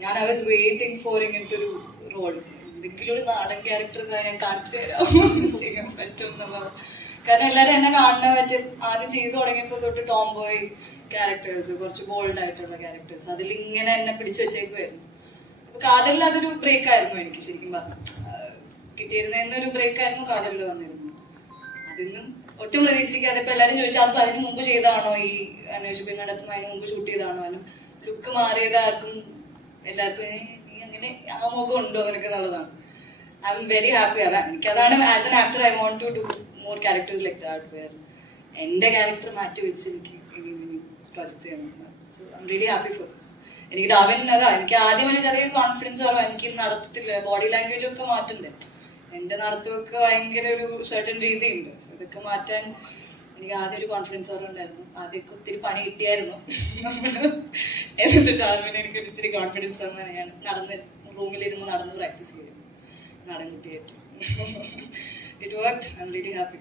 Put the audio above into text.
ഞാൻ I was waiting for ഇങ്ങനത്തെ ഒരു റോൾ എന്തെങ്കിലും ഒരു നാടൻ ക്യാരക്ടർ ഞാൻ കാണിച്ചു തരാം. ചെയ്യാൻ പറ്റും കാരണം എല്ലാവരും എന്നെ കാണുന്ന പറ്റും ആദ്യം ചെയ്തു തുടങ്ങിയപ്പോൾ തൊട്ട് ടോം ബോയ് ക്യാരക്ടേഴ്സ് കുറച്ച് ബോൾഡ് ആയിട്ടുള്ള ക്യാരക്ടേഴ്സ് അതിൽ ഇങ്ങനെ എന്നെ പിടിച്ചു വെച്ചേക്കുമായിരുന്നു അപ്പൊ കാതലിൽ അതൊരു ബ്രേക്ക് ആയിരുന്നു എനിക്ക് ശരിക്കും പറഞ്ഞു. കിട്ടിയിരുന്നൊരു ബ്രേക്ക് ആയിരുന്നു കാതലിൽ വന്നിരുന്നത്. അതിന്നും ഒട്ടും പ്രതീക്ഷിക്കാതെ ഇപ്പൊ എല്ലാവരും ചോദിച്ചാൽ അത് അതിന് മുമ്പ് ചെയ്താണോ ഈ അന്വേഷിപ്പിനടത്തും അതിന് മുമ്പ് ഷൂട്ട് ചെയ്താണോ അതിനും ലുക്ക് മാറിയത് ആർക്കും എല്ലാവർക്കും നീ അങ്ങനെ ആ മുഖം ഉണ്ടോ നിനക്ക് എന്നുള്ളതാണ്. ഐ എം വെരി ഹാപ്പി അതാണ് എനിക്കതാണ് as an actor I want to do more characters like that where എന്റെ ക്യാരക്ടർ മാറ്റി വെച്ച് എനിക്ക് ഇനി ഇനി പ്രോജക്ട് ചെയ്യണം so I'm really happy for this എനിക്ക് ഡവൻ അതാ എനിക്ക് ആദ്യം ഒരു ചെറിയ കോൺഫിഡൻസ് കുറവ് എനിക്ക് നടത്തത്തില്ല. ബോഡി ലാംഗ്വേജ് ഒക്കെ മാറ്റണ്ടേ? എന്റെ നടത്തമൊക്കെ ഭയങ്കര ഒരു സർട്ടൻ രീതിയുണ്ട്. ഇതൊക്കെ മാറ്റാൻ എനിക്ക് ആദ്യം ഒരു കോൺഫിഡൻസ് കുറവുണ്ടായിരുന്നു ആദ്യമൊക്കെ ഒത്തിരി പണി കിട്ടിയായിരുന്നു. എന്നിട്ട് ഡാർവിൻ എനിക്ക് ഒരിച്ചിരി കോൺഫിഡൻസ് തന്നെ ഞാൻ നടന്ന് റൂമിലിരുന്ന് നടന്ന് പ്രാക്ടീസ് ചെയ്തു. നാടൻ കുട്ടിയായിട്ട് it work I'm really happy